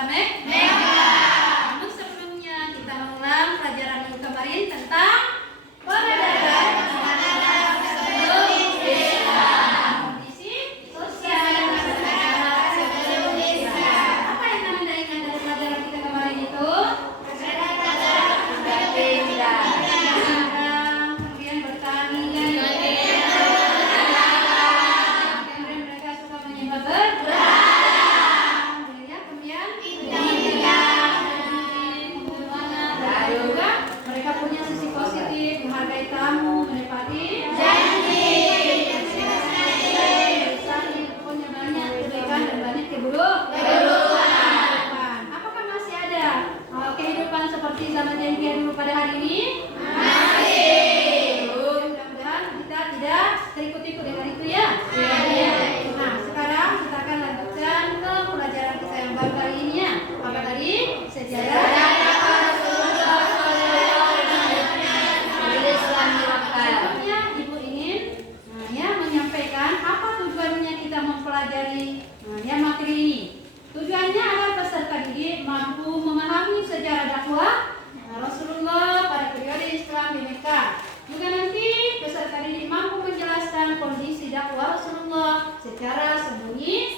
kota Mekah. Namun sebelumnya kita mengulang pelajaran minggu kemarin tentang peradaban masyarakat sebelum Islam. Kondisi sosial masyarakat sebelum Islam. Apa yang Anda ingat dari pelajaran kita kemarin itu? Kemudian bertani dan kemudian mereka suka menyembah berhala. Kemudian juga mereka punya sisi positif, menghargai tamu, menepati janji, punya banyak kebaikan dan banyak keburukan. Apakah masih ada kehidupan seperti zaman jahiliyah dulu pada hari ini? Masih. Mudah-mudahan kita tidak terikut-ikut dengan itu ya. Nah, sekarang kita akan lanjutkan ke pelajaran kita yang baru kali ini ya. Apa tadi? Sejarah Sebelumnya Ibu ingin menyampaikan apa tujuannya kita mempelajari materi ini. Tujuannya agar peserta didik mampu memahami sejarah dakwah Rasulullah pada periode Islam di Mekah. Juga nanti peserta didik mampu menjelaskan kondisi dakwah Rasulullah secara sembunyi.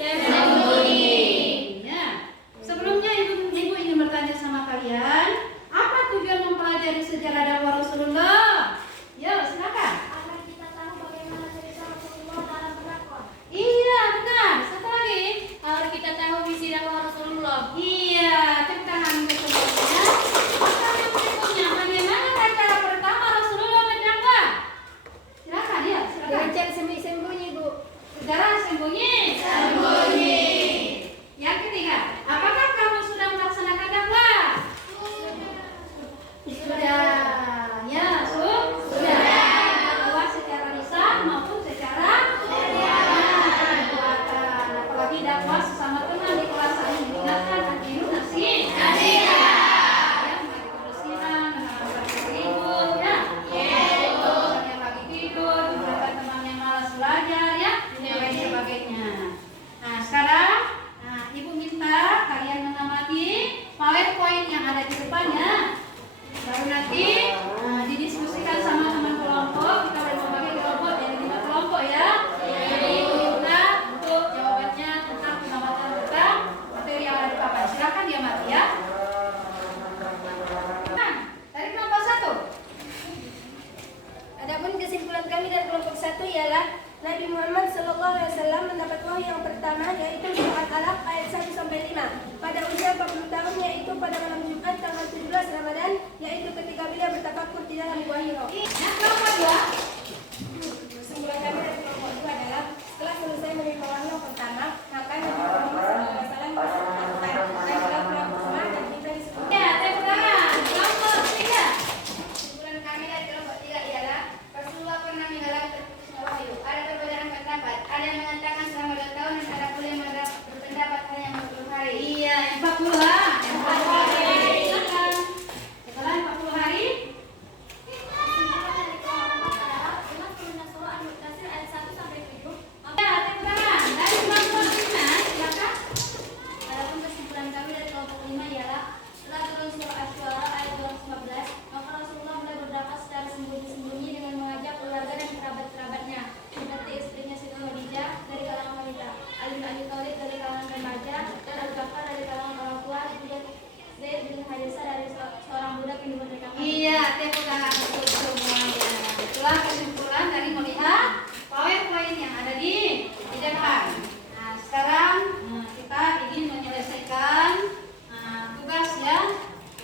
Ya. Sebelumnya Ibu ingin bertanya sama kalian, apa tujuan mempelajari sejarah dakwah Rasulullah? Ya, silakan. Agar kita tahu bagaimana cerita Rasulullah dalam berdakwah. Iya, benar. Satu lagi. Agar kita tahu misi dakwah Rasulullah. Iya, tepuk tangan untuk semuanya. Pertanyaan berikutnya, bagaimana cara pertama Rasulullah berdakwah? Silakan ya, silakan. Dengan cara sembunyi-sembunyi, Bu. Secara sembunyi. Yang ketiga, apakah kamu sudah melaksanakan dakwah? Sudah. Ya, sudah. Dakwah secara lisan maupun secara perbuatan. Apalagi dakwah sesama teman di kelas saling mengingatkan adinu nasihat. Ya, mari kebersihan, mengenalkan ribut ya. Teman yang lagi tidur, mengenalkan teman yang malas belajar ya, dan lain sebagainya. Nah, sekarang Ibu minta kalian mengamati PowerPoint yang ada di depannya. Baru nanti didiskusikan sama teman kelompok. Kita boleh membagi kelompok jadi 5 kelompok ya. Jadi Ibu minta untuk jawabannya tentang pengamatan tentang materi yang ada di papan. Silakan diamati ya. Nah, dari kelompok 1. Adapun kesimpulan kami dari kelompok 1 ialah Nabi Muhammad SAW mendapat wahyu yang pertama yaitu surat Al-Alaq ayat 1 sampai 5 pada usia 40 tahun, yaitu pada malam Jumat tanggal 17 Ramadan, yaitu ketika beliau bertafakur di dalam gua Hira. Nah, kelompok 2. Kesimpulan kami dari kelompok 2 adalah setelah selesai menerima wahyu yang pertama, maka Nabi Muhammad SAW bersikap semua dan kita disebut. Ya, tepuk tangan. Kelompok 3. Kesimpulan kami dari kelompok 3 ialah Rasulullah pernah mengalami terputusnya wahyu. Ada perbedaan pendapat. Ada yang mengatakan selama 2 tahun dan ada pula yang berpendapat hanya 40 hari. Iya, 40 hari. Silakan. Setelah 40 hari, Kesimpulan dari kelompok 4 adalah dengan turunnya surah Al-Mudaththir ayat 1 sampai 7. ya, tepuk tangan. Dari kelompok 5, silakan. Adapun kesimpulan kami dari kelompok 5 ialah setelah turun surah Asy-Syu'ara ayat 215, maka Rasulullah mulai berdakwah secara sembunyi-sembunyi dengan mengajak keluarga dan kerabat-kerabatnya, seperti istrinya Siti Khadijah dari kalangan wanita, Ali bin Abi Thalib dari kalangan remaja, dan Abu Bakar dari kalangan orang tua, juga Zaid bin Harisah dari seorang budak yang dimerdekakan. Iya, tepuk tangan untuk semuanya. Itulah kesimpulan dari melihat PowerPoint yang ada di depan. Nah, sekarang kita ingin menyelesaikan tugas ya,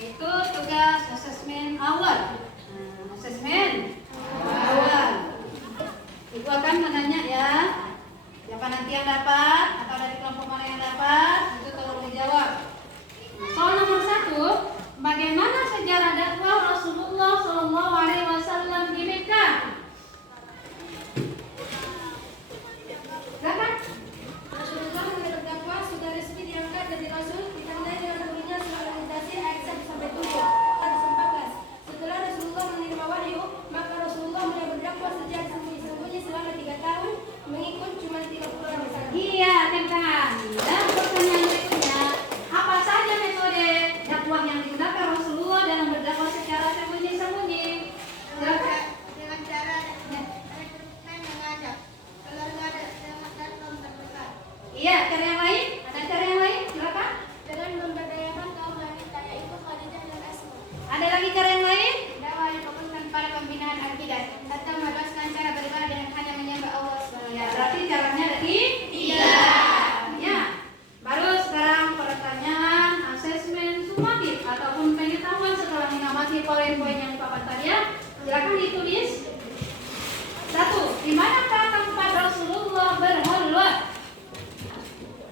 yaitu tugas asesmen awal. Asesmen awal. Ibu akan menanya ya, siapa nanti yang dapat atau dari kelompok mana yang dapat, itu tolong dijawab. Soal nomor 1, bagaimana sejarah dakwah Rasulullah SAW di Mekah? Silakan. Rasulullah mulai berdakwah sudah resmi diangkat jadi Rasul, ditandai dengan turunnya surah Al-Mudaththir ayat 1 sampai 7. Hadis 14. Setelah Rasulullah menerima wahyu, maka Rasulullah mulai berdakwah secara sembunyi-sembunyi selama 3 tahun, mengikut cuma 30 orang saja. Iya, tepuk tangan. Dan pertanyaan berikutnya, apa saja Iya, cara yang lain? Ada cara yang lain? Silakan. Dengan memberdayakan kaum wanita yaitu Khadijah dan Asma. Ada lagi cara yang lain? Dakwah difokuskan pada pembinaan akidah atau melepaskan cara beribadah dengan hanya menyembah Allah SWT. Ya, berarti caranya ada tiga. Ya. Baru sekarang pertanyaan asesmen sumatif ataupun pengetahuan setelah mengamati poin-poin yang dipaparkan tadi ya. Silakan ditulis. 1. Di manakah tempat Rasulullah berkhulwat?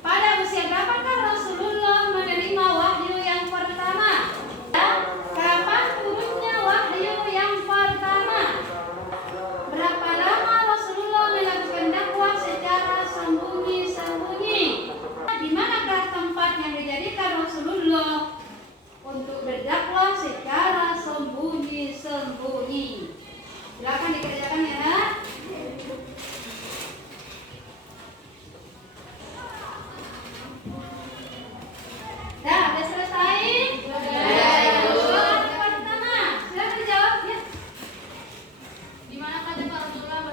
Pada usia berapakah Rasulullah menerima wahyu yang pertama? Ya. Kapan turunnya wahyu yang pertama? Berapa lama Rasulullah melakukan dakwah secara sembunyi-sembunyi? Di manakah tempat yang dijadikan Rasulullah untuk berdakwah secara sembunyi-sembunyi? Silakan dikerjakan ya. Dah, udah selesai? Soal pertama, silakan dijawab ya. Di manakah tempat Rasulullah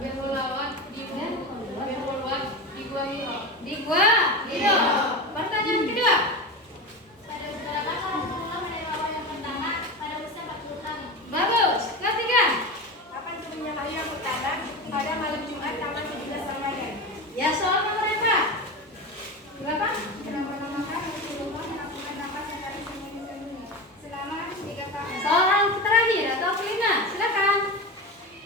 berkhulwat di Gua Hira? Di gua. Iya. Pertanyaan kedua. Pada usia berapakah Rasulullah menerima wahyu yang pertama? Pada usia 40 tahun. Bagus. Ketiga. Kapan turunnya wahyu yang pertama? Pada malam Jumat tanggal 17 Ramadan. Ya, soal nomor 4. Silakan. Berapa lamakah Rasulullah melakukan dakwah secara sembunyi-sembunyi? Selama 3 tahun. Soal terakhir atau kelima. Silakan.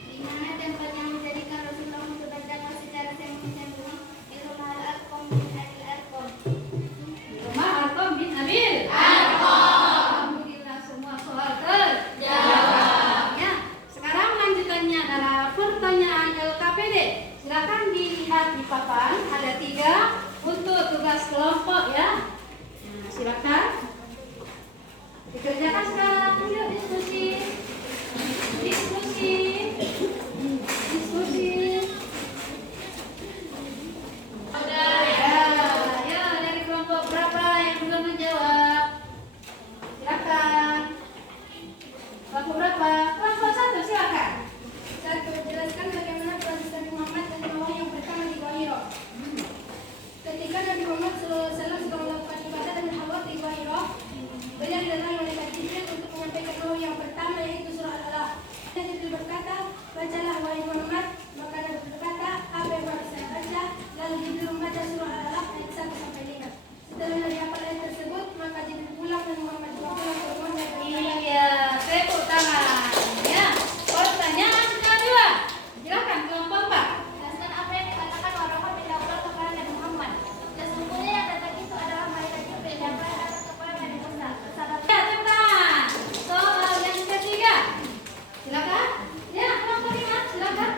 Di mana tempat yang menjadikan Rasulullah untuk berdakwah secara sembunyi-sembunyi? Di rumah Al-Arqam bin Abil Arqam. Rumah Arqam bin Abil Alhamdulillah semua soal terjawab. Ya. Sekarang lanjutannya adalah pertanyaan LKPD. Silakan dilihat di papan ada 3 untuk tugas kelompok ya. Nah, silakan dikerjakan sekarang. Yuk diskusi. Ya, dari kelompok berapa yang belum menjawab? Silakan. Kelompok berapa? Kelompok 1 silakan. 1. Jelaskan bagaimana proses Nabi Muhammad menerima wahyu yang pertama di Gua Hira. Ketika Nabi Muhammad SAW sedang melakukan ibadah dengan khalwat di Gua Hira, beliau didatangi malaikat Jibril untuk menyampaikan wahyu yang pertama yaitu surah Al-Alaq. Jibril berkata, bacalah wahai Muhammad. Maka Nabi berkata, apa yang harus saya baca? Lalu Jibril membaca surah Al-Alaq ayat 1 sampai 5. Setelah Nabi hafal ayat tersebut, maka Jibril pulang dan Muhammad juga pulang ke rumah dan Iya, tepuk tangan. Ya. Pertanyaan kedua. Silakan kelompok 4. jelaskan apa yang dikatakan Waraqah bin Nawfal kepada Nabi Muhammad. Sesungguhnya yang datang itu adalah malaikat Jibril yang berada kepada Nabi Musa. Sahabat Ya, tepuk tangan. Soal yang ketiga. Silakan. Ya, kelompok 5. Silakan.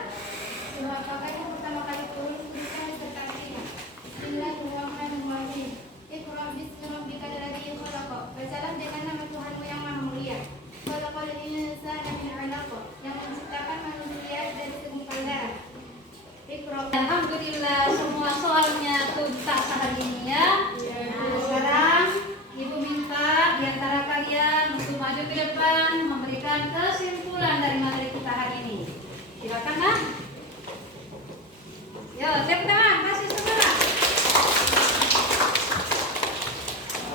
surah apakah yang pertama kali turun tulisan serta artinya. Bismillahirrahmanirrahim. Iqra bismi rabbikal ladzi khalaq. Bacalah dengan nama Tuhanmu yang Maha Mulia. Khalaqal insana min 'alaq. Yang menciptakan manusia dari segumpal darah. Iqra. Alhamdulillah semua soalnya tuntas hari ini ya. Nah, sekarang Ibu minta di antara kalian untuk maju ke depan memberikan kesimpulan dari materi kita hari ini. Silakan, Nak. Yo, tepuk tangan, kasih semangat.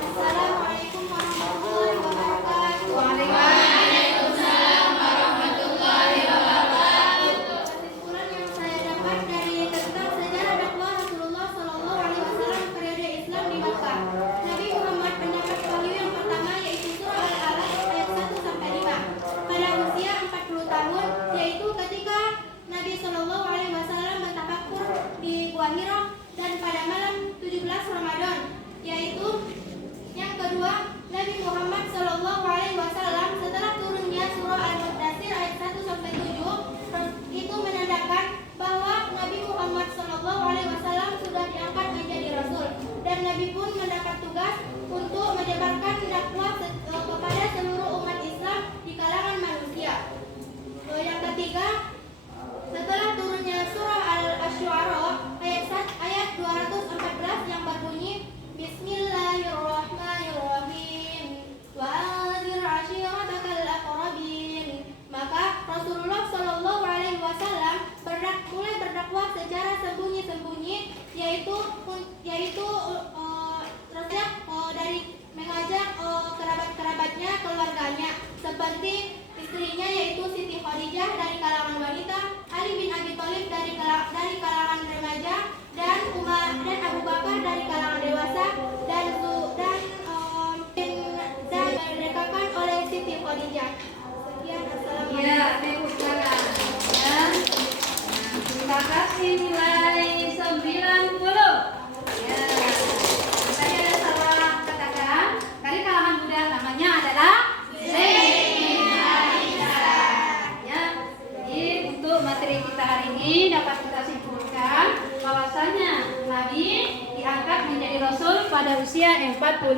Assalamualaikum warahmatullahi wabarakatuh. Waalaikumsalam warahmatullahi wabarakatuh. Kesimpulan yang saya dapat dari tentang sejarah dakwah Rasulullah Shallallahu Alaihi Wasallam periode Islam di Makkah. Nabi Muhammad mendapat wahyu yang pertama yaitu surah Al-Alaq ayat 1 sampai 5 pada usia 40 tahun, yaitu ketika Nabi Shallallahu Alaihi Wasallam bertafakur di Gua Hira dan pada malam 17 Ramadan, yaitu yang kedua, Nabi Muhammad Shallallahu Alaihi Wasallam setelah turunnya surah Al-Mudaththir ayat 1 sampai 7 itu menandakan bahwa Nabi Muhammad Shallallahu Alaihi Wasallam sudah diangkat menjadi Rasul dan Nabi pun mendapat tugas untuk menyebarkan dakwah kepada seluruh umat Islam di kalangan manusia. Yang ketiga, setelah turunnya surah Al-Asy'ara ayat 214 yang berbunyi Bismillahirrahmanirrahim wa anzir ashiratakal aqrabin, maka Rasulullah Shallallahu Alaihi Wasallam mulai berdakwah secara sembunyi pada usia 40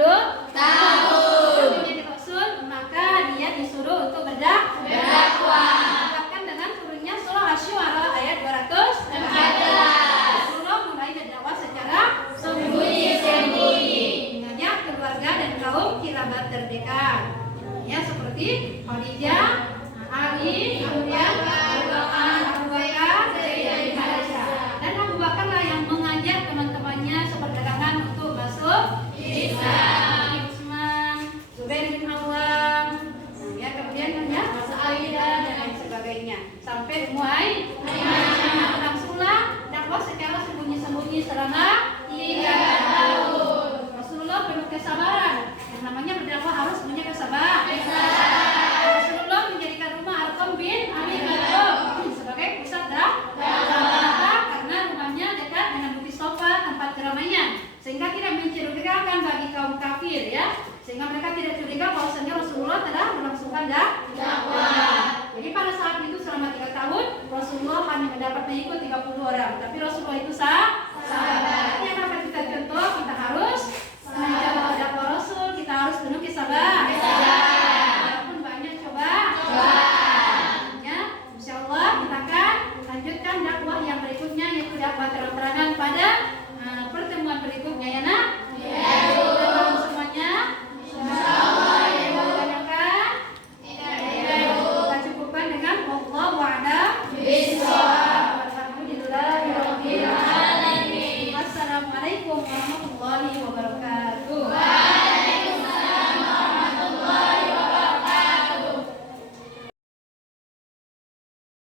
tahun. Menjadi rasul, maka dia disuruh untuk berdakwah. Bahkan dengan turunnya surah Asy-Syu'ara ayat 214. Rasulullah mulai berdakwah secara sembunyi-sembunyi, mengajak keluarga dan kaum kerabat terdekat. Ya, seperti Khadijah, Ali, kemudian Abu Bakar, Zaid bin Harisah. Dan Abu Bakar lah yang mengajak teman-temannya seperdagangan untuk masuk Islam. Utsman, Zubair bin Awam, ya kemudian ya Aisyah dan lain sebagainya. Sampai mulai berlangsunglah dakwah secara sembunyi-sembunyi selama 3 tahun. Rasulullah penuh kesabaran. Yang namanya berdakwah harus punya kesabaran. Rasulullah menjadikan rumah Arqam bin Abi Thalib sebagai pusat dakwah karena rumahnya dekat dengan Bukit Sofa, tempat keramaian, sehingga tidak mencurigakan bagi kaum kafir, ya, sehingga mereka tidak curiga bahwasanya Rasulullah telah melangsungkan dakwah. Jadi pada saat itu selama 3 tahun Rasulullah hanya mendapat pengikut 30 orang, tapi Rasulullah itu